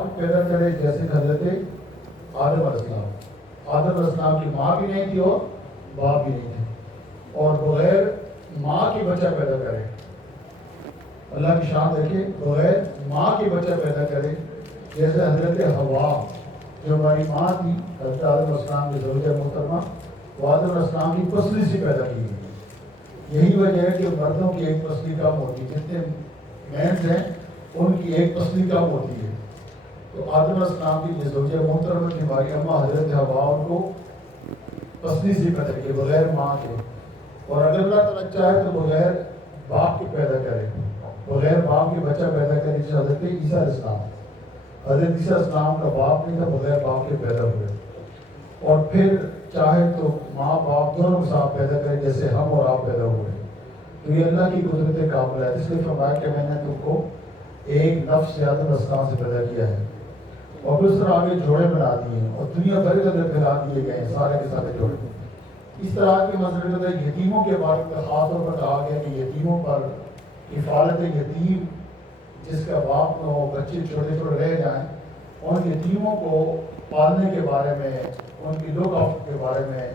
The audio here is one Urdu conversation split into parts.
جائیداد پیدا کرے جیسے حضرت آدم علیہ السلام. آدم علیہ السلام کی ماں بھی نہیں تھی اور باپ بھی نہیں تھے, اور بغیر ماں کی بچہ پیدا کرے. اللہ کی شان دیکھیں, بغیر ماں کی بچہ پیدا کرے جیسے حضرت حوا جو ہماری ماں تھی, حضرت آدم علیہ السلام کی زوجہ محترمہ, وہ آدم علیہ السلام کی پسلی سے پیدا کی گئی. یہی وجہ ہے کہ مردوں کی ایک پسلی کم ہوتی ہے, جتنے مینس ہیں ان کی ایک پسلی کم ہوتی ہے. تو آدم علیہ السلام کی زوجہ محترمہ کی ہماری اماں حضرت حوا ان کو پسلی سے پیدا کی بغیر ماں کے. اور اگر اللہ تعالیٰ چاہے تو بغیر باپ کے پیدا کرے, بغیر باپ کے بچہ پیدا کرے, جیسے حضرت عیسیٰ علیہ السلام. حضرت عیسیٰ علیہ السلام کا باپ نہیں تھا, بغیر باپ کے پیدا ہوئے. اور پھر چاہے تو ماں باپ دونوں کے ساتھ پیدا کرے جیسے ہم اور آپ پیدا ہوئے. تو یہ اللہ کی قدرت کاملہ ہے. اس لیے فرمایا کہ میں نے تم کو ایک نفس سے آدم علیہ السلام سے پیدا کیا ہے, اور اس طرح آگے جوڑے بنا دیے ہیں, اور دنیا بھر کے اندر پھیلا دیے گئے ہیں سارے کے سارے جوڑے. اس طرح کے مسئلے جو ہے یتیموں کے بارے میں خاص طور پر کہا گیا کہ یتیموں پر کفالت یتیم, جس کا باپ نہ ہو, بچے چھوٹے چھوٹے رہ جائیں, ان یتیموں کو پالنے کے بارے میں, ان کی لک آفٹ کے بارے میں,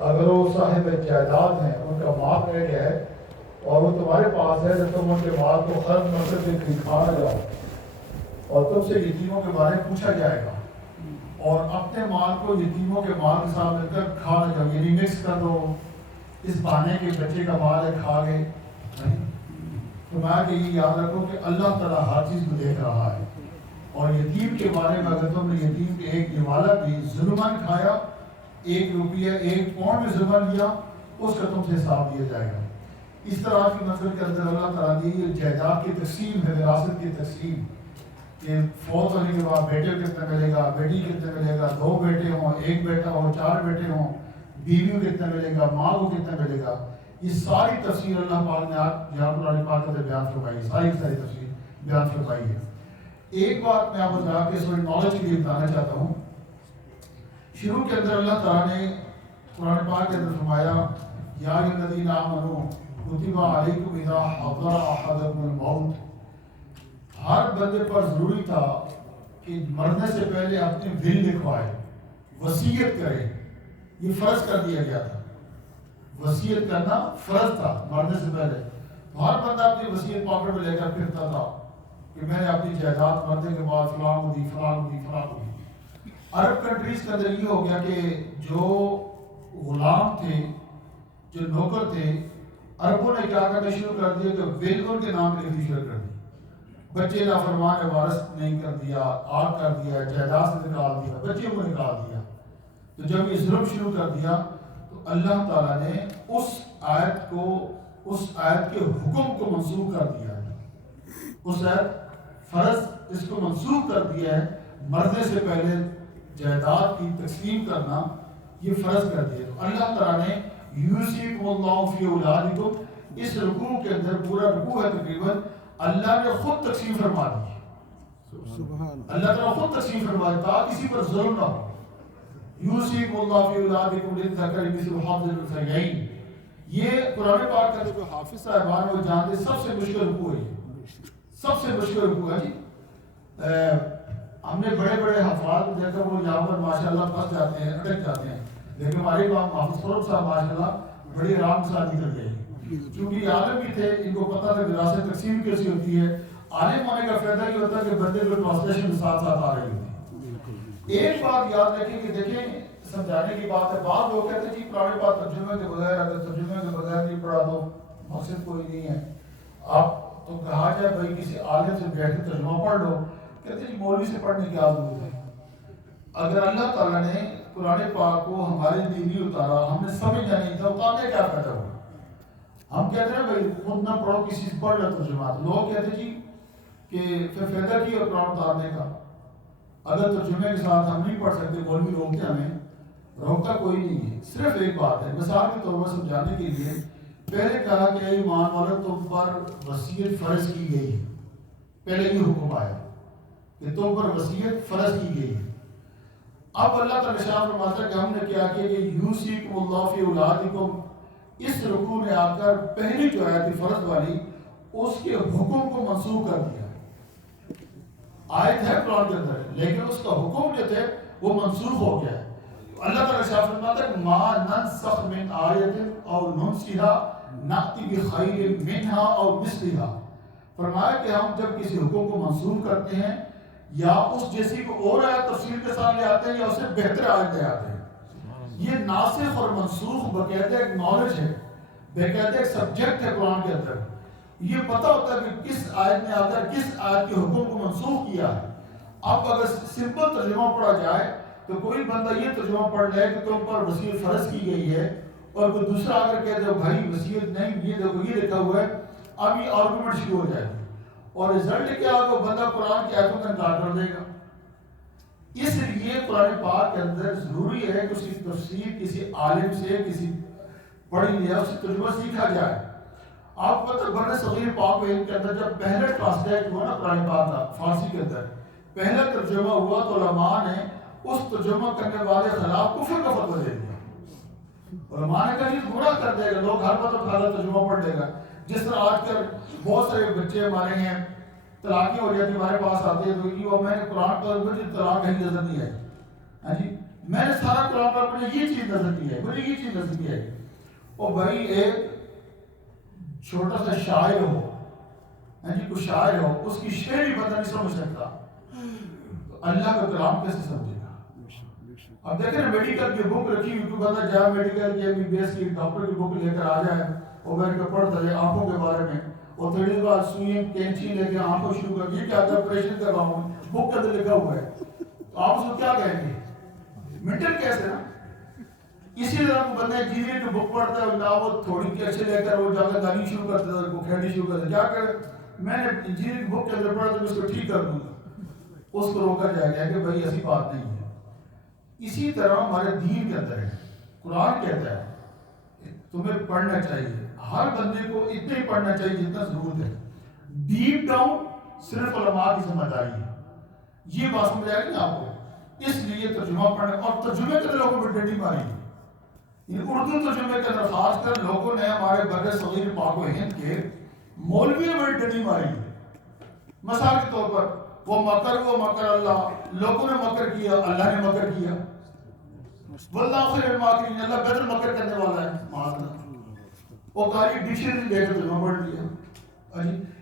اگر وہ صاحب جائیداد ہیں, ان کا مال رہ گیا ہے اور وہ تمہارے پاس ہے, تو تم ان کے مال کو خرچ مقصد سے کھا نہ جاؤ, اور تم سے یتیموں کے بارے میں پوچھا جائے گا, اور اپنے مال کو یتیموں کے مال کے ساتھ مل کر کھا نہ جاؤ, یعنی مکس کر دو. اس بہانے کے بچے کا مال ہے کھا گئے. تو میں کہ یہ یاد رکھو کہ اللہ تعالیٰ ہر چیز کو دیکھ رہا ہے, اور یتیم کے بارے میں اگر تم نے یتیم کے ایک نوالا بھی ظلماً کھایا, 1 روپیہ 1 پاؤنڈ میں ظلماً لیا, اس کا تم سے حساب دیا جائے گا. اس طرح کی مسئلے کے اندر اللہ تعالیٰ نے یہ جائیداد کی تقسیم ہے, وراثت کی تقسیم, کہ فوت ہونے کے بعد بیٹے کو کتنا ملے گا, بیٹی کتنا ملے گا, 2 بیٹے ہوں, 1 بیٹا ہو, 4 بیٹے ہوں, بیوی کو کتنا ملے گا, ماں کو کتنا ملے گا. یہ ساری تفصیل اللہ پاک نے یہاں قرآن پاک کے اندر بیان فرمائی ہے, ساری تفصیل بیان فرمائی ہے. ایک بات میں آپ کو ذرا کے سوری نالج کے لیے بتانا چاہتا ہوں. شروع کے اندر اللہ تعالیٰ نے قرآن پاک کے اندر فرمایا, یا الذین آمنوا کتب علیکم اذا حضر احدکم الموت. ہر بندے پر ضروری تھا کہ مرنے سے پہلے اپنے ول لکھوائے, وصیت کرے. یہ فرض کر دیا گیا تھا, وصیت کرنا فرض تھا مرنے سے پہلے. تو ہر بندہ اپنی وصیت پاکٹ میں لے کر پھرتا تھا کہ میں نے اپنی جائیداد مرنے کے بعد فلاں کو دی, فلاں کو دی, فلاں کو دی. عرب کنٹریز کے اندر یہ ہو گیا کہ جو غلام تھے, جو نوکر تھے, عربوں نے کیا کرنا شروع کر دیا کہ ول ان کے نام لکھنی شروع کر دی. بچے نافرمان نے وارث نہیں کر دیا, آگ کر دیا, جائیداد سے نکال دیا, بچے کو نکال دیا. تو جب یہ ظلم شروع کر دیا تو اللہ تعالیٰ نے اس آیت کے حکم کو منسوخ کر دیا ہے. اس آیت فرض اس کو منسوخ کر دیا ہے, مرنے سے پہلے جائیداد کی تقسیم کرنا یہ فرض کر دیا. تو اللہ تعالیٰ نے یوصیکم اللہ فی اولادکم, اس رکوع کے اندر پورا رکوع ہے تقریباً, اللہ نے خود تقسیم فرما دی. اللہ تعالیٰ خود تقسیم فرما دی تاکہ کسی پر ظلم نہ ہو. یوصیکم اللہ فی اولادکم للذکر مثل حظ الانثیین. یہ قرآن پاک کا جو حافظ صاحبان وہ جانتے سب سے مشکل رکوع ہے, سب سے مشکل رکوع ہے جی. ہم نے بڑے بڑے حفاظ کو دیکھا, وہ یہاں پر ماشاءاللہ پھنس جاتے ہیں, اٹک جاتے ہیں, لیکن ہمارے امام حافظ فروغ صاحب ماشاءاللہ بڑی آرام سے شادی کر گئے. کیونکہ یہ عالم بھی تھے, ان کو پتہ تھا وراثت تقسیم کیسی ہوتی ہے. عالم ہونے کا فائدہ یہ ہوتا ہے کہ بندے کو ٹرانسلیشن کے ساتھ ساتھ آ رہی ہوتی ہے. ایک بات یاد رکھیں کہ دیکھیں سمجھانے کی بات ہے, بعض لوگ کہتے ہیں جی پرانے بات ترجمے کے بغیر, اگر ترجمے کے بغیر نہیں پڑھا تو مقصد کوئی نہیں ہے. آپ تو کہا جائے بھائی کسی عالم سے بیٹھ کے ترجمہ پڑھ لو, کہتے ہیں جی مولوی سے پڑھنے کی کیا ضرورت ہے. اگر اللہ تعالیٰ نے قرآن پاک کو ہمارے لیے نہیں اتارا, ہم نے سمجھنا نہیں تھا, اتارنے کیا فائدہ ہوا. ہم کہتے ہیں بھائی خود نہ پڑھو, کسی سے پڑھ لو ترجمہ. لوگ کہتے ہیں جی کہ پھر فائدہ کی اور قرآن اتارنے کا. اگر ترجمے کے ساتھ ہم نہیں پڑھ سکتے, مولوی روکتے ہمیں, روکتا کوئی نہیں ہے. صرف ایک بات ہے مثال کے طور پر سمجھانے کے لیے, پہلے کہا کہ اے ایمان والو تم پر وصیت فرض کی گئی ہے. پہلے یہ حکم آیا کہ تم پر وصیت فرض کی گئی ہے. اب اللہ تعالیٰ ارشاد فرماتا ہے کہ ہم نے کیا کیا کہ یوصیکم اللہ فی اولادکم, اس رکوع نے آ کر پہلی جو آیت فرض والی اس کے حکم کو منسوخ کر دیا. آیت ہے قرآن کے اندر، لیکن اس کا حکم جو تھے وہ منسوخ ہو گیا ہے۔ اللہ تعالیٰ شاہ فرماتا ہے ما ننسخ من آیت او ننسیها نأتی بخیر منها او مثلها، فرمایا کہ ہم جب کسی حکم کو منسوخ کرتے ہیں یا اس جیسی کو اور آیت تفصیل کے ساتھ لے آتے ہیں یا اسے بہتر آیت لے آتے ہیں۔ یہ ناسخ اور منسوخ باقاعدہ ایک نالج ہے، باقاعدہ ایک سبجیکٹ ہے قرآن کے اندر۔ یہ پتہ ہوتا ہے کہ کس آیت میں آ کر کس آیت کے حکم کو منسوخ کیا ہے۔ اب اگر سمپل ترجمہ پڑھا جائے تو کوئی بندہ یہ ترجمہ پڑھ لے کہ تم پر وصیت فرض کی گئی ہے، اور کوئی دوسرا اگر کہہ دے بھائی وصیت نہیں، یہ دیکھو یہ لکھا ہوا ہے، اب یہ آرگومنٹ شروع ہو جائے گا، اور رزلٹ کیا ہوگا؟ بندہ قرآن کی آیتوں کا انکار کر دے گا۔ اس لیے قرآن پاک کے اندر ضروری ہے کہ اس کی تفسیر کسی عالم سے، کسی پڑھی لیا اس سے ترجمہ سیکھا جائے۔ آپ پتہ بر صغیر پاک و ہند کے اندر جب پہلا ٹرانسلیٹ ہوا نا قرآن پاک کا فارسی کے اندر، پہلا ترجمہ ہوا تو علماء نے اس ترجمہ کرنے والے خلاف کفر کا فتویٰ دے دیا۔ علماء نے کہا یہ گناہ کر دے گا، لوگ ہر وقت اٹھا کر ترجمہ پڑھ لے گا۔ جس طرح آج کل بہت سارے بچے ہمارے ہیں، طلاقیں ہو جاتی ہمارے پاس آتے ہیں تو یہ میں نے قرآن پر مجھے طلاق کہیں نظر نہیں آئی، ہاں جی میں نے سارا قرآن پر مجھے یہ چیز نظر نہیں آئی، مجھے یہ چیز نظر نہیں آئی۔ اور بھائی ایک چھوٹا سا شاعر ہو، ہاں جی کوئی شاعر ہو، اس کی شعر ہی بندہ نہیں سمجھ سکتا تو اللہ کا کلام کیسے سمجھے گا؟ اب دیکھیں نا میڈیکل کی بک رکھی ہوئی، کوئی بندہ جائے میڈیکل کی MBBS کی ڈاکٹر کی بک لے کر آ جائے اور بیٹھ کے پڑھتا ہے آنکھوں کے بارے میں، اور تھوڑی دیر بعد سوئی کینچی لے کے آنکھوں شروع کر یہ کیا تھا آپریشن کر رہا ہوں، بک کے اندر لکھا ہوا ہے، تو آپ اس کو کیا کہیں گے؟ منٹل کیسے نا؟ اسی طرح کو بندہ انجینئر کی بک پڑھتا ہے نہ وہ تھوڑی کیسے لے کر وہ جا کر گالی شروع کرتا ہے، وہ کھیڑی شروع کرتا ہے، جا کر میں نے انجینئر کی بک کے اندر پڑھا تو میں اس کو ٹھیک کر دوں گا، اس کو روکا جائے گا کہ بھائی ایسی بات نہیں ہے۔ اسی طرح ہمارے دین کے اندر ہے، قرآن کہتا ہے تمہیں پڑھنا چاہیے، ہر بندے کو اتنا ہی پڑھنا چاہیے جتنا ضرورت ہے۔ ڈیپ ڈاؤن صرف علماء کی ذمہ داری ہے، یہ بات سمجھ آئے گی نا آپ کو؟ اس لیے ترجمہ پڑھنا، اور ترجمے کے لوگوں کو ڈنڈی ماری ہے، یہ اردو ترجمے کے اندر خاص کر لوگوں نے ہمارے بر صغیر پاک و ہند کے مولوی میں ڈنڈی ماری ہے۔ مثال کے طور پر وہ مکر اللہ، لوگوں نے مکر کیا، اللہ نے مکر کیا، واللہ خیر الماکرین، اللہ بہتر مکر کرنے والا ہے، معاذ اللہ، وہ کاری ڈکشنری لے کر ترجمہ پڑھ لیا۔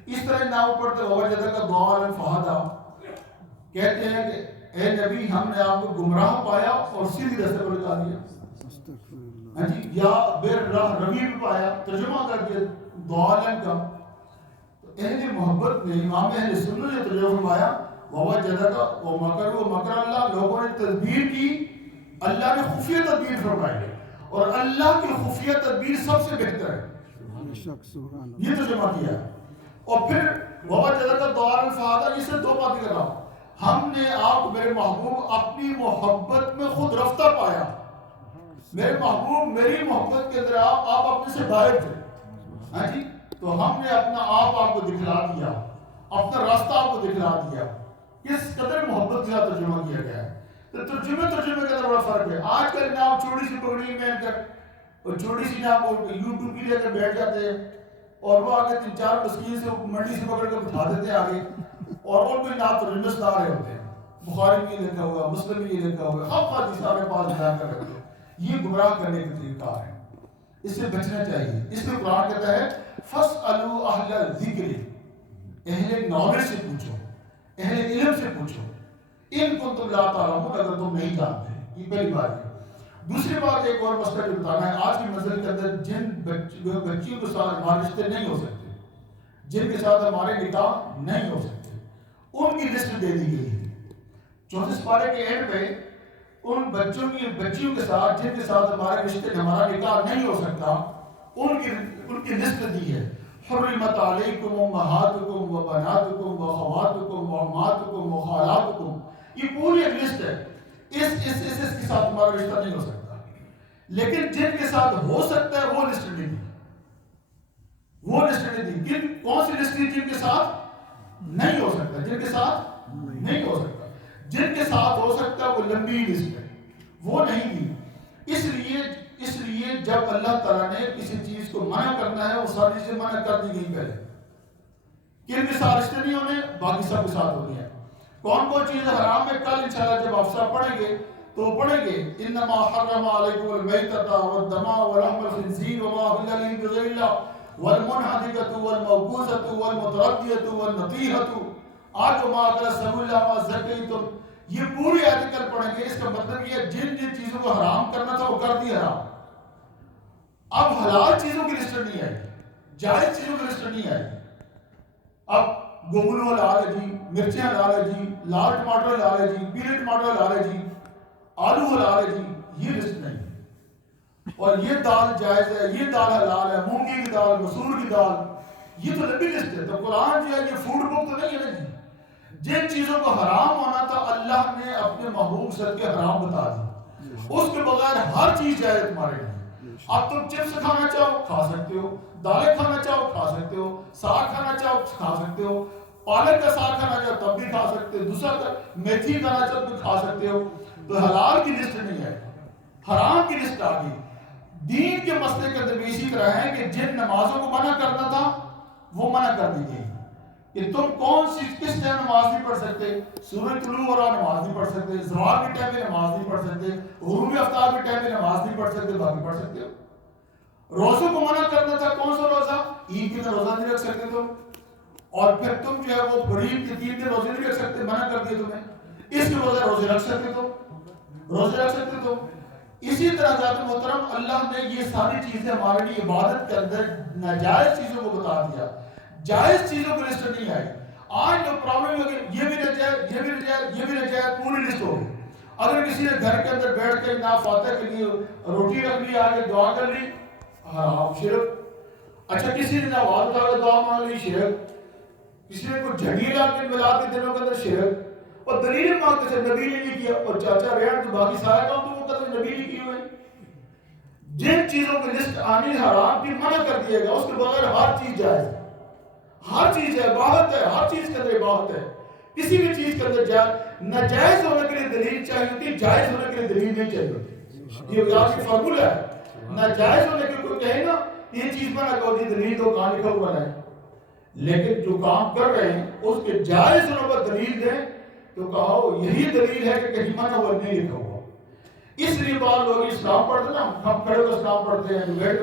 اس طرح نام پڑھتے وجدہ کا ضالا فہدا، کہتے ہیں کہ اے نبی ہم نے آپ کو گمراہ پایا اور سیدھی راستے پر لگا دیا، یا بے راہ روی پہ پایا، ترجمہ کر دیا ضالن کا۔ اہل محبت نے، امام اہل سنت نے ترجمہ فرمایا ووجدہ کا ومکر اللہ، لوگوں نے تدبیر کی، اللہ نے خفیہ تدبیر فرمائی، اور اللہ کی خفیہ تدبیر سب سے بہتر ہے، یہ ترجمہ کیا۔ اور پھر ووجدہ کا ضالا فہدا، اس سے دو باتیں کر رہا ہوں، ہم نے آپ کو میرے محبوب اپنی محبت میں خود رفتہ پایا، میرے محبوب میری محبت کے اندر آپ اپنے سے باہر تھے، ہاں جی تو ہم نے اپنا آپ کو دکھلا دیا، اپنا راستہ آپ کو دکھلا دیا۔ کس قدر محبت کے ساتھ ترجمہ کیا گیا ہے۔ تو ترجمے کے اندر بڑا فرق ہے۔ آج کل نے آپ چھوٹی سی پگڑی پہن کر اور چھوٹی سی آپ یوٹیوب کی لے کر بیٹھ جاتے ہیں، اور وہ آگے 3-4 مسکین سے منڈی سے پکڑ کر بٹھا دیتے ہیں آگے، اور وہ کوئی نام ترجمے سنا رہے ہوتے ہیں، بخاری میں یہ لکھا ہوا، مسلم میں یہ لکھا ہوا، ہم حدیث اپنے پاس بیان کر رکھتے ہیں۔ یہ گمراہ کرنے کا طریقہ ہے، اس سے بچنا چاہیے۔ اس میں قرآن کہتا ہے فَاسْأَلُوا أَهْلَ الذِّكْرِ، اہل نالج سے پوچھو، اہل علم سے پوچھو، ان کنتم لا تعلمون، اگر تم نہیں جانتے۔ یہ پہلی بات ہے۔ دوسری بات ایک اور مسئلہ جو بتانا ہے، آج کی نسل کے اندر جن بچیوں کے ساتھ ہمارے رشتے نہیں ہو سکتے، جن کے ساتھ ہمارے نکاح نہیں ہو سکتے، ان کی لسٹ دے دی گئی ہے 34 پارے کے اینڈ پہ، ان بچیوں کے ساتھ جن کے ساتھ ہمارے رشتے ہمارا نکاح نہیں ہو سکتا، ان کی لسٹ دی ہے۔ حرمت علیکم امہاتکم و بناتکم و خواتکم و عماتکم و خالاتکم، یہ پوری ایک لسٹ ہے۔ اس کے ساتھ ہمارا رشتہ نہیں ہو سکتا، لیکن جن کے ساتھ ہو سکتا ہے وہ لسٹ نہیں دی، وہ لسٹ نہیں دی۔ کون سی لسٹ دی؟ جن کے ساتھ نہیں ہو سکتا، جن کے ساتھ نہیں ہو سکتا، جن کے ساتھ ہو سکتا ہے وہ لمبی لسٹ ہے، وہ نہیں دی۔ اس لیے جب اللہ تعالیٰ نے کسی چیز کو منع کرنا ہے، وہ ساری چیزیں منع کر دی گئی پہلے، کن کے ساتھ رشتے نہیں ہونے، باقی سب کے ساتھ ہونے ہیں۔ کون کون چیزیں حرام ہے کل انشاءاللہ جب افسر پڑھیں گے تو پڑھیں گے انما حرم علیکم المیتۃ والدم ولحم الخنزیر وما اہل له بغیر اللہ والمنحدقۃ والموقوذۃ والمتردیۃ والنطیحۃ آج ما اکل سبیل اللہ ما زکیتم. یہ پوری آیت کل پڑھیں گے. اس کا مطلب یہ جن جن چیزوں کو حرام کرنا تھا وہ کر دی حرام. اب حلال چیزوں کی لسٹ نہیں آئی, جائز چیزوں کی لسٹ نہیں آئی. اب گوگلو حلال ہے جی, مرچیں حلال ہے جی, لال ٹماٹر حلال ہے جی, پیلے ٹماٹر حلال ہے جی, آلو حلال ہے جی, یہ لسٹ نہیں. اور یہ دال جائز ہے, یہ دال حلال ہے, مونگی کی دال, مسور کی دال, یہ تو لمبی لسٹ ہے. تو قرآن جو ہے یہ فوڈ بک تو نہیں ہے نا جی. جن چیزوں کو حرام ہونا تھا اللہ نے اپنے محبوب صدقے حرام بتا دی. اس کے بغیر ہر چیز جائز ہے تمہارے لیے. اب تم چپس کھانا چاہو کھا سکتے ہو, دالیں کھانا چاہو کھا سکتے ہو, ساگ کھانا چاہو کھا سکتے ہو, پالک کا ساگ کھانا چاہو تب بھی کھا سکتے ہو, دوسرا میتھی کھانا چاہو تو کھا سکتے ہو. تو حلال کی لسٹ نہیں ہے, حرام کی لسٹ آ گئی. دین کے مسئلے کے اندر بھی اسی طرح ہے کہ جن نمازوں کو منع کرنا تھا وہ منع کر دی گئی کہ تم کون سی کس ٹائم نماز نہیں پڑھ سکتے. سورج طلوع ہو رہا نماز نہیں پڑھ سکتے, زوال کے ٹائم میں نماز نہیں پڑھ سکتے, غروب آفتاب کے ٹائم میں نماز نہیں پڑھ سکتے, باقی پڑھ سکتے ہو. روزوں کو منع کرنا تھا, کون سا روزہ, عید کے دن روزہ نہیں رکھ سکتے تم, اور پھر تم جو ہے وہ غریب کے 3 دن روزے نہیں رکھ سکتے, منع کر دیا تمہیں. اس کے روزے روزے رکھ سکتے تم, روزے رکھ سکتے تم. اسی طرح ذات محترم اللہ نے یہ ساری چیزیں ہمارے لیے عبادت کے اندر ناجائز چیزوں کو بتا دیا, جائز چیزوں کی لسٹ نہیں آئی. آج جو پرابلم ہے کہ یہ بھی ناجائز, یہ بھی ناجائز, یہ بھی ناجائز, پوری لسٹ ہو گئی. اگر کسی نے گھر کے اندر بیٹھ کے نا فاتح کے لیے روٹی رکھ لی, آگے دعا کر لی, حرام, شرک. اچھا کسی نے نواز اٹھا کے دعا مانگ لی, شرک. کسی نے کوئی جھڑی لا کے ملا کے دنوں کے اندر, شرک. اور دلیل مانگتے تھے نبی نے نہیں کیا, اور چاچا ریڑ تو باقی سارا کام تو وہ کرتے نبی نے کیے ہوئے. جن چیزوں کی لسٹ آنی حرام کی منع کر دیا گیا, اس کے بغیر ہر چیز جائز ہے, ہر چیز ہے, عبادت ہے, ہر چیز کے اندر عبادت ہے. کسی بھی چیز کے اندر ناجائز ہونے کے لیے دلیل چاہیے ہوتی, جائز ہونے کے لیے دلیل نہیں چاہیے ہوتی. یہ یاد کی فارمولہ ہے. ناجائز ہونے کے کوئی کہے نا یہ چیز منع کرو جی, دلیل تو کہاں لکھا ہوا ہے, لیکن جو کام کر رہے ہیں اس کے جائز ہونے پر دلیل دیں تو کہو یہی دلیل ہے کہ کہیں منع ہوا نہیں لکھا ہوا. اس لیے بعض لوگ اسلام پڑھتے ہیں نا, ہم کھڑے ہو اسلام پڑھتے ہیں, جو بیٹھ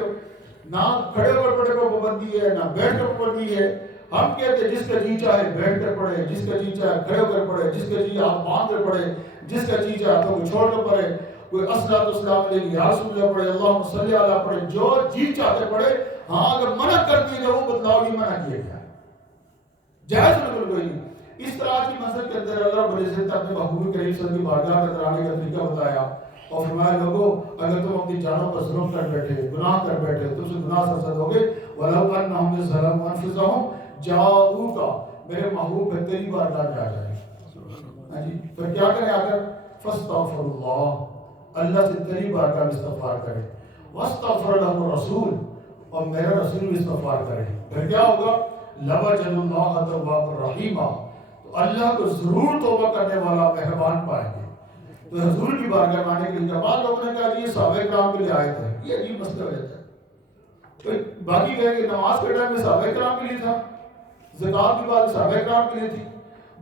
نہ کھڑے ہو کر پڑھنے کو پابندی ہے, نہ بیٹھ کر پابندی ہے. ہم کہتے ہیں جس کا جی چاہے بیٹھ کر پڑھے, جس کا جی چاہے کھڑے ہو کر پڑھے, جس کا جی ہاتھ باندھ کر پڑھے, جس کا جی چاہے ہاتھوں کو چھوڑ کر پڑھے. کوئی الصلوۃ والسلام علیہ یا رسول اللہ پڑھے, اللہم صلی علیہ پڑھے, جو جی چاہتے پڑھے. ہاں اگر منع کر دیا گیا وہ بتلاؤ یہ منع کیا گیا, جائز بالکل کوئی نہیں. اس طرح کی منزل کے اندر اللہ رب العزت نے اپنے محبوب کریم صلی اللہ علیہ وسلم کی بارگاہ کے اندر آنے کا طریقہ بتایا اور فرمایا لوگوں اگر تم اپنی جانوں پر ظلم کر بیٹھے, گناہ کر بیٹھے, تم سے گناہ سرزد ہوگے. وَلَوْ أَنَّهُمْ ظَلَمُوا أَنفُسَهُمْ جَاءُوكَ, میرے محبوب ہے تیری بارگاہ میں آ جائیں. ہاں جی, پھر کیا کریں آ کر, فَاسْتَغْفِرُ اللَّهَ, اللہ سے تیری بارگاہ میں استغفار کریں. وَاسْتَغْفَرَ لَهُ الرَّسُولُ, اور میرا رسول بھی استغفار کرے. پھر کیا ہوگا, لَوَجَدُوا اللَّهَ تَوَّابًا رَحِيمًا, تو اللہ کو ضرور توبہ کرنے والا مہربان پائیں گے. تو حضور کی بارگاہ میں آنے کے لیے بعض لوگوں نے کہا جی یہ صحابہ کرام کے لیے آیت ہے, یہ عجیب مسئلہ ہو جاتا ہے. تو باقی کہے کہ نماز کے ٹائم میں صحابہ کرام کے لیے تھا, زکات کی بات صحابہ کرام کے لیے تھی,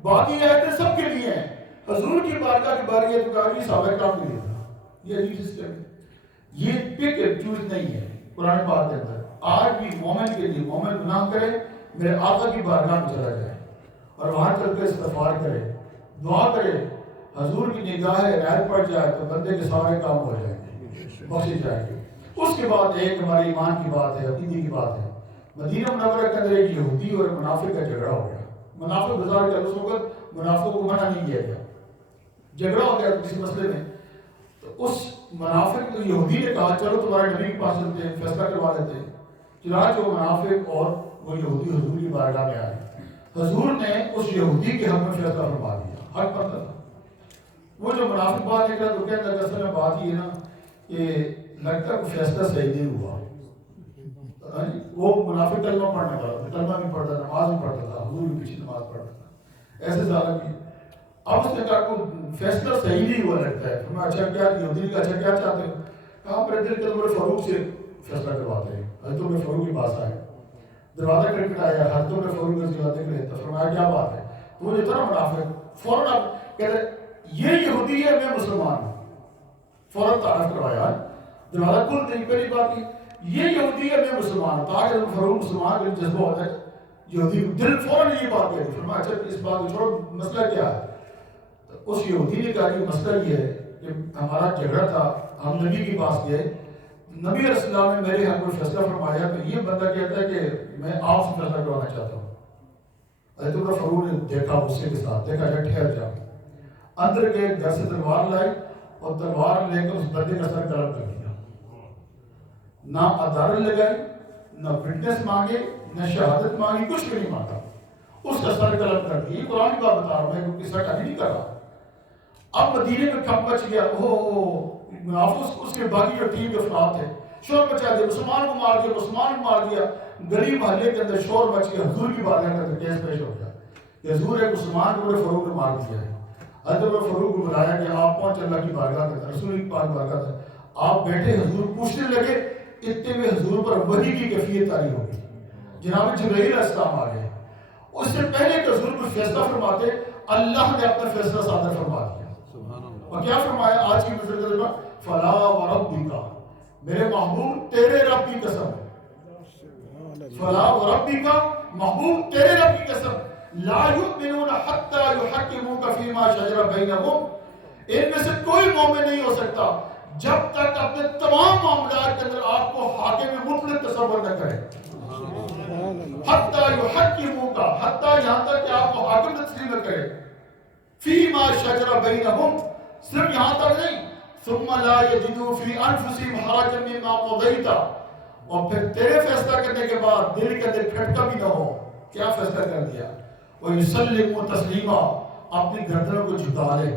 باقی آیتیں سب کے لیے ہیں. حضور کی بارگاہ کی باری ہے تو کہا جی صحابہ کرام کے لیے تھا. یہ عجیب سسٹم ہے, یہ پک اینڈ چوز نہیں ہے قرآن پاک کے اندر. آج بھی مومن کے لیے, مومن گناہ کرے میرے آقا کی بارگاہ میں چلا جائے اور وہاں چل کر استغفار کرے, دعا کرے, حضور کی نگاہ عنایت پڑ جائے تو بندے کے سارے کام ہو جائیں گے, بخشے جائیں گے. اس کے بعد ایک ہمارے ایمان کی بات ہے, عقیدے کی بات ہے. مدینہ منورہ کے اندر ایک یہودی اور منافق کا جھگڑا ہو گیا. منافق بازار کے اس وقت منافق کو منع نہیں کیا گیا, جھگڑا ہو گیا کسی مسئلے میں. تو اس منافق یہودی نے کہا چلو تمہارے نبی کے پاس چلتے ہیں, فیصلہ کروا لیتے ہیں. چنانچہ وہ منافق اور وہ یہودی حضور کی بارگاہ میں آئے. حضور نے اس یہودی کے حق میں فیصلہ فرما دیا, حق پر تھا. وہ جو منافق بات نکلا تو کہتا ہے اصل میں بات یہ ہے نا کہ لگتا ہے فیصلہ صحیح نہیں ہوا. وہ منافق کلمہ پڑھنے والا تھا, کلمہ بھی پڑھتا تھا, نماز بھی پڑھتا تھا, حضور بھی پیچھے نماز پڑھتا تھا, ایسے ظالم بھی. اب اس نے کہا کو فیصلہ صحیح نہیں ہوا لگتا ہے. میں اچھا کیا یہودی کا اچھا کیا چاہتے ہیں, کہا میرے دل کے عمر فاروق سے فیصلہ کرواتے ہیں. حضرت عمر فاروق کے پاس آئے, دروازہ کھٹکھٹایا, حضرت عمر فاروق رضی اللہ عنہ نے فرمایا کیا بات ہے. تو وہ جو تھا نا منافق فوراً آپ کہتے ہیں یہ یہودی ہے میں مسلمان ہوں، فوراً تعارف کروایا، دروازہ کھول دی، پہلی بات یہ یہودی ہے میں مسلمان ہوں، تاکہ فاروق مسلمان کا جذبہ ہوتا ہے یہودی دل فوراً یہ بات کہتی، فرمایا اچھا اس بات کو چھوڑو، مسئلہ کیا ہے؟ تو اس یہودی نے کہا کہ مسئلہ یہ ہے کہ ہمارا جھگڑا تھا، ہم نبی کے پاس گئے، نبی علیہ السلام نے میرے یہاں کوئی فیصلہ فرمایا تو یہ بندہ کہتا ہے کہ میں آپ سے فیصلہ کروانا چاہتا ہوں۔ حضرت عمر فاروق نے دیکھا غصے کے ساتھ، دیکھا جا ٹھہر جا، اندر گئے، گھر سے تلوار لائی اور تلوار لے کر اس بندے کا سر قلم کر دیا، نہ عدالت لگائی، نہ وٹنس مانگے، نہ شہادت مانگی، کچھ بھی نہیں مانگا، اس کا سر قلم کر دیا۔ یہ قرآن کی بات بتا رہا ہوں، میں کوئی قصہ کہانی نہیں کر رہا۔ اب مدینے میں کم بچ گیا، منافق اس کے باقی جو ٹیم کے افراد تھے شور مچا دیا، مسلمان کو مار دیا، مسلمان کو مار دیا، گلی محلے کے اندر شور مچ گیا، حضور کی بارگاہ کے اندر کیس پیش ہو گیا کہ حضور ایک مسلمان کو بڑے فاروق نے مار دیا ہے۔ حضرت فاروق کو بلایا کہ آپ پہنچ اللہ کی بارگاہ کے اندر، رسول کی پاک بارگاہ تھا، آپ بیٹھے، حضور پوچھنے لگے، اتنے میں حضور پر وحی کی کیفیت طاری ہو گئی، جناب جبرائیل علیہ السلام آ گئے۔ اس سے پہلے کہ حضور کو فیصلہ فرماتے، اللہ نے اپنا فیصلہ صادر فرما دیا، اور کیا فرمایا؟ آج کی نظر کرنا، فلا وربک، میرے محبوب تیرے رب کی قسم، فلا وربک، محبوب تیرے رب کی قسم، لا یؤمنون حتی یحکموک فیما شجر بینہم، ان میں سے کوئی مومن نہیں ہو سکتا جب تک اپنے تمام معاملات کے اندر آپ کو حاکم مطلق تصور نہ کرے، حتی یحکموک، حتی یہاں تک کہ آپ کو حاکم تسلیم نہ کرے، فیما شجر بینہم، صرف یہاں تک نہیں، ثم لا یجدوا فی انفسہم حرجا مما قضیت، اور پھر تیرے فیصلہ کرنے کے بعد دل کے اندر کھٹکا بھی نہ ہو، کیا فیصلہ کر دیا؟ وَيُسَلِّمُ تَسْلِيمًا، اپنی گردنوں کو جھکا لے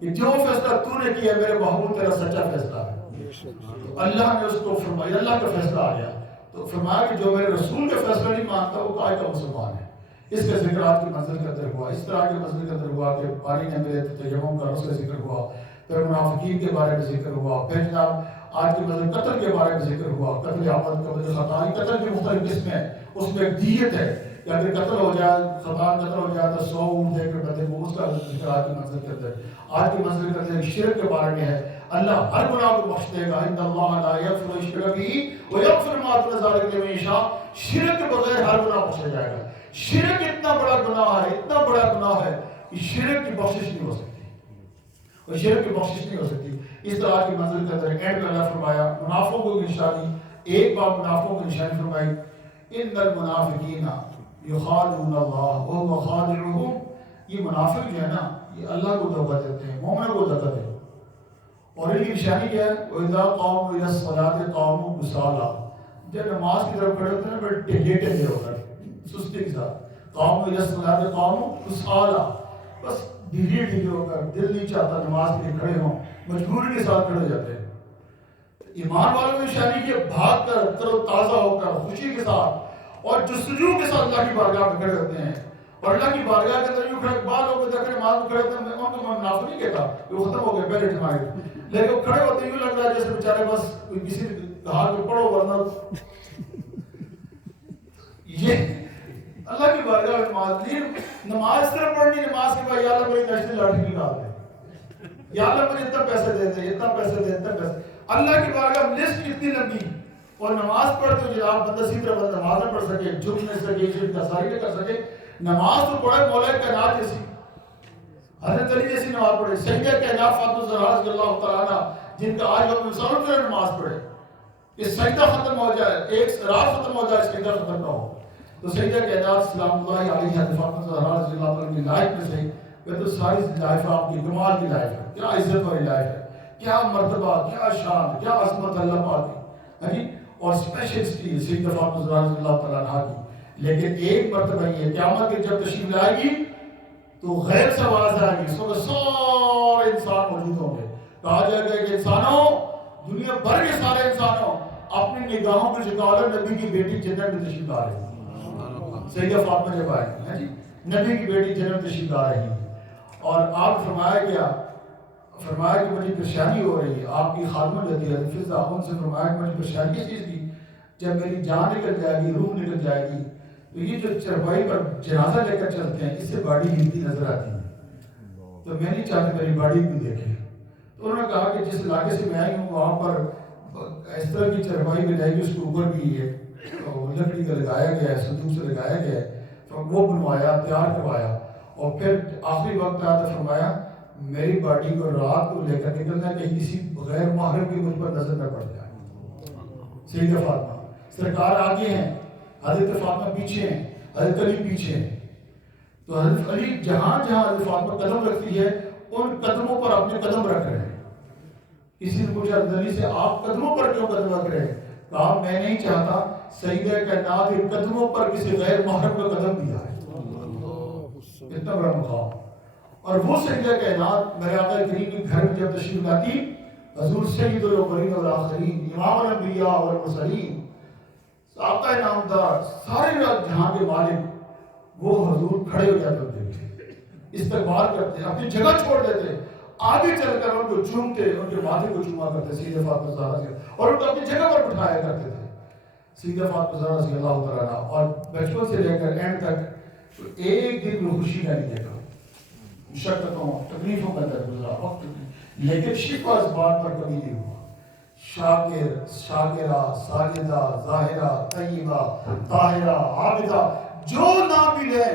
کہ جو فیصلہ تو نے کیا میرے محبوب تیرا سچا فیصلہ ہے۔ تو اللہ نے اس کو فرمایا، اللہ کا فیصلہ آ گیا، تو فرمایا کہ جو میرے رسول کا فیصلہ نہیں مانتا وہ قائد کا مسلمان ہے۔ اس کا ذکر آج کی منزل کے اندر ہوا، اس طرح کے منزل کے اندر ہوا کہ پانی نے ملے تو تیمم کا، اس کا ذکر ہوا، پھر منافقین کے بارے میں ذکر ہوا، پھر جناب آج کی منزل قتل کے بارے میں ذکر ہوا، قتل عمد، قتل خطا، قتل کی مختلف قسمیں ہیں، اس میں ایک دیت ہے کہ اگر قتل ہو جائے، خطا قتل ہو جائے تو 100 اونٹ دے کر بدلے وہ، اس کا ذکر آج کی منزل کے اندر۔ آج کی منزل کے اندر شرک کے بارے میں ہے، اللہ ہر گناہ کو بخش دے گا، ان اللہ لا یغفر الشرک بہ ویغفر ما دون ذلک لمن یشاء، شرک کے بغیر ہر گناہ بخشا جائے گا۔ شرک اتنا بڑا گناہ ہے، اتنا بڑا گناہ ہے کہ شرک کی بخشش نہیں ہو سکتی، اور شرک کی بخشش نہیں ہو سکتی۔ اس طرح کی منزل کے اندر اینڈ میں اللہ فرمایا منافقوں کی نشانی، ایک بار منافقوں کی نشانی فرمائی، ان المنافقین یخادعون اللہ وهو خادعهم، یہ منافق جو ہے نا یہ اللہ کو دھوکہ دیتے ہیں، مومن کو دھوکہ دیتے ہیں، اور ان کی نشانی کیا ہے؟ وَإِذَا قَامُوا إِلَى الصَّلَاةِ قَامُوا كُسَالَىٰ، جب نماز کی طرف کھڑے ہوتے ہیں نا بڑے ٹھیلے ٹھیلے ہو کر، سستی کے ساتھ، قَامُوا إِلَى الصَّلَاةِ قَامُوا كُسَالَىٰ، بس ڈھیلے ڈھیلے ہو کر، دل نہیں چاہتا نماز کے لیے کھڑے ہوں، مجبوری کے ساتھ کھڑے ہو جاتے ہیں۔ ایمان والوں کی نشانی یہ بھاگ کر، تر و تازہ ہو کر، خوشی کے ساتھ اور جستجو کے ساتھ اللہ کی بارگاہ میں کھڑے ہوتے ہیں، اور اللہ کی بارگاہ کے اندر یوں کھڑے، بعض لوگ دیکھیں نماز میں کھڑے ہوتے ہیں، ان کو میں منافق نہیں کہتا، وہ ختم ہو گئے پہلے جماعت، لیکن وہ کھڑے ہوتے ہیں یوں لگ رہا ہے جیسے بیچارے بس کسی نے کہا کہ پڑھو ورنہ یہ اللہ کی بارگاہ میں نماز نہیں، نماز صرف پڑھنی، نماز کے بعد یا اللہ میری نیشنل لاٹری نکال دے، یا اللہ مجھے اتنا پیسے دے دے، اتنا پیسے دے، اتنا پیسے، اللہ کی بارگاہ میں لسٹ اتنی لمبی، اور نماز پڑھتے ہو جناب بندہ سی طرح بندہ نماز نہ پڑھ سکے، جھک نہ سکے، شرک کا ساری نہ کر سکے، نماز تو پڑھے مولا کائنات جیسی، حضرت علی جیسی نماز پڑھے، سیدہ کائنات فاطمہ الزہرا رضی اللہ تعالیٰ عنہ جن کا آج ہم مسلمان کرے نماز پڑھے، یہ سجدہ ختم ہو جائے، ایک رات ختم ہو جائے، سجدہ ختم نہ ہو، تو سیدہ کائنات سلام اللہ علیہ حضرت فاطمہ الزہرا رضی اللہ تعالیٰ کی لائف میں سے وہ تو ساری لائف آپ کی کمال کی لائف ہے، کیا عزت والی لائف ہے، کیا مرتبہ، کیا شان، کیا عظمت اللہ پاک کی، ہاں جی، اور اسپیشلسٹی سیدہ فاطمہ الزہرا رضی اللہ تعالیٰ عنہ کی، لیکن ایک مرتبہ یہ قیامت کے جب تشریف لائے گی تو غیر سے آواز آئے گی، اس وقت سارے انسان موجود ہوں گے، کہا جائے گا کہ انسانوں، دنیا بھر کے سارے انسانوں اپنی نگاہوں کو جھکا لو، نبی کی بیٹی جنت میں تشریف لا رہی ہے، سیدہ فاطمہ جب آئے گی، ہاں جی، نبی کی بیٹی جنت میں تشریف لا رہی ہے، اور آپ فرمایا کیا؟ فرمایا کہ مجھے پریشانی ہو رہی ہے، آپ کی خادمہ جاتی ہے فضا، ان سے فرمایا کہ مجھے پریشانی کس چیز کی؟ جب میری جان نکل جائے گی، روح نکل جائے گی، تو یہ جو چرپائی پر جنازہ لے کر چلتے ہیں اس سے باڈی ہلتی نظر آتی ہے، تو میں نہیں چاہتا میری باڈی بھی دیکھے. تو انہوں نے کہا کہ جس علاقے سے میں آئی ہوں وہاں پر اس طرح کی چرپائی میں جائے گی، اس کے اوپر بھی لکڑی کا لگایا گیا ہے، صندوق سے لگایا گیا ہے. تو وہ بنوایا، تیار کروایا، اور پھر آخری وقت آیا تو فرمایا میری باڈی کو رات کو لے کر نکلنا کہ کسی غیر محرم کی مجھ پر نظر نہ پڑ جائے. سیدہ فاطمہ سرکار آگے ہیں، حضرت فاطمہ پیچھے ہیں، حضرت علی پیچھے ہیں. تو حضرت علی جہاں جہاں حضرت فاطمہ قدم رکھتی ہے ان قدموں پر اپنے قدم رکھ رہے ہیں. کسی نے پوچھا حضرت علی سے آپ قدموں پر کیوں قدم رکھ رہے ہیں؟ کہا میں نہیں چاہتا سیدہ کائنات کے قدموں پر کسی غیر محرم کا قدم دیا ہے. اتنا بڑا مقام. اور وہ سیدہ کائنات میرے آقا کریم کے گھر میں جب تشریف لاتی، حضور سید الاولین والآخرین، امام الانبیاء والمرسلین، آقا نامدار، سارے جہاں کے مالک، وہ حضور کھڑے ہو جاتے تھے، استقبال کرتے، اپنی جگہ چھوڑ دیتے، آگے چل کر ان کو چومتے، ان کے ماتھے کو چوما کرتے سیدہ فاطمہ زہرا سے، اور ان کو اپنی جگہ پر بٹھایا کرتے تھے. سیدہ فاطمہ زہرا رضی اللہ تعالیٰ عنہ. اور بچپن سے لے کر اینڈ تک ایک دن میں خوشی کا نہیں دیکھا، مشقتوں تکلیفوں کا در گزرا وقت، لیکن شکوہ اس بات پر کبھی نہیں ہوا. شاکر، شاکرہ، ساجدہ، ظاہرہ، طیبہ، طاہرہ، عابدہ، جو نام بھی لیں،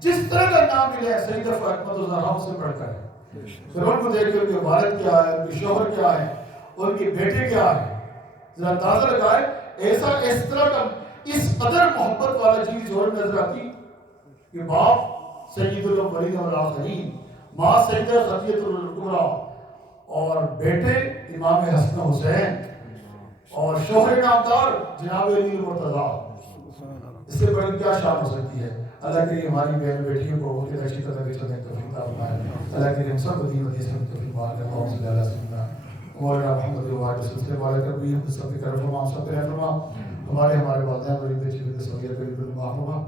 جس طرح کا نام بھی لیں، سیدہ فاطمہ زہرا سے بڑھ کر ہے. پھر ان کو دیکھ کے ان کے والد کیا ہے، ان کے شوہر کیا ہے، ان کے بیٹے کیا ہے، ذرا اندازہ لگائے. ایسا اس طرح کا اس قدر محبت والا چیز اور نظر آتی کہ باپ سید الاولین والآخرین، ماں سیدہ خدیجہ الکبریٰ، اور بیٹے امام حسن حسین، اور شوہر نامدار جناب علی المرتضیٰ. اس سے بڑی کیا شان ہو سکتی ہے؟ اللہ کے لیے ہماری بہن بیٹیوں کو ان کے نقشی قدم کے چلنے کی توفیق عطا فرمائے. اللہ کے لیے ہم سب کو دین و حدیث میں توفیق مانگتے ہیں. اللہم صلی علی سیدنا مولانا محمد و آلہ وسلم والے کر بھی ہم سب کے کرم فرما، ہم سب کے رحم فرما. ہمارے والدین اور بچے کی تصویر کری پر معاف فرما.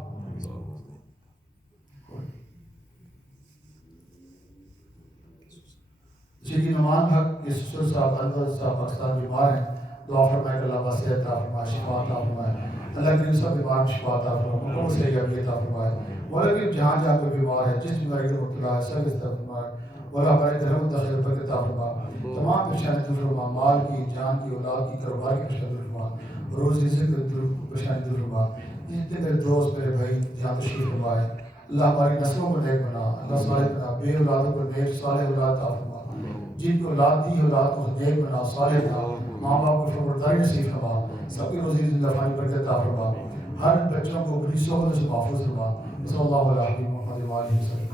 سیدی نعمان حق اس سسر صاحب انور صاحب پاکستان بیمار ہیں، دعا فرمائے کہ اللہ واسع عطا فرمائے، شفا عطا فرمائے. اللہ کے سب بیمار میں شفا عطا فرمائے، مکمل صحیح عطا فرمائے. مولا کہ جہاں جہاں کوئی بیمار ہے، جس بیماری کا مبتلا ہے، سب عطا فرمائے. مولا ہمارے گھروں میں داخل پر عطا فرمائے. تمام پریشانی دور فرما، مال کی، جان کی، اولاد کی، کاروبار کی پریشانی دور فرما، روز رزق کی پریشانی دور فرما. جتنے میرے دوست میرے بھائی جہاں تشریف فرمائے، اللہ ہماری نسلوں کو نیک بنا، اللہ صالح بنا، بے اولادوں کو نیک صالح اولاد عطا فرما. جن کو اولاد دی اولاد کو نیک بنا، صالح بنا، ماں باپ کو فرمانداری نصیب فرما، سب کی روزی زندہ فانی برکت عطا فرما. ہر بچوں کو بری صحبت سے محفوظ فرما. صلی اللہ علیہ وسلم.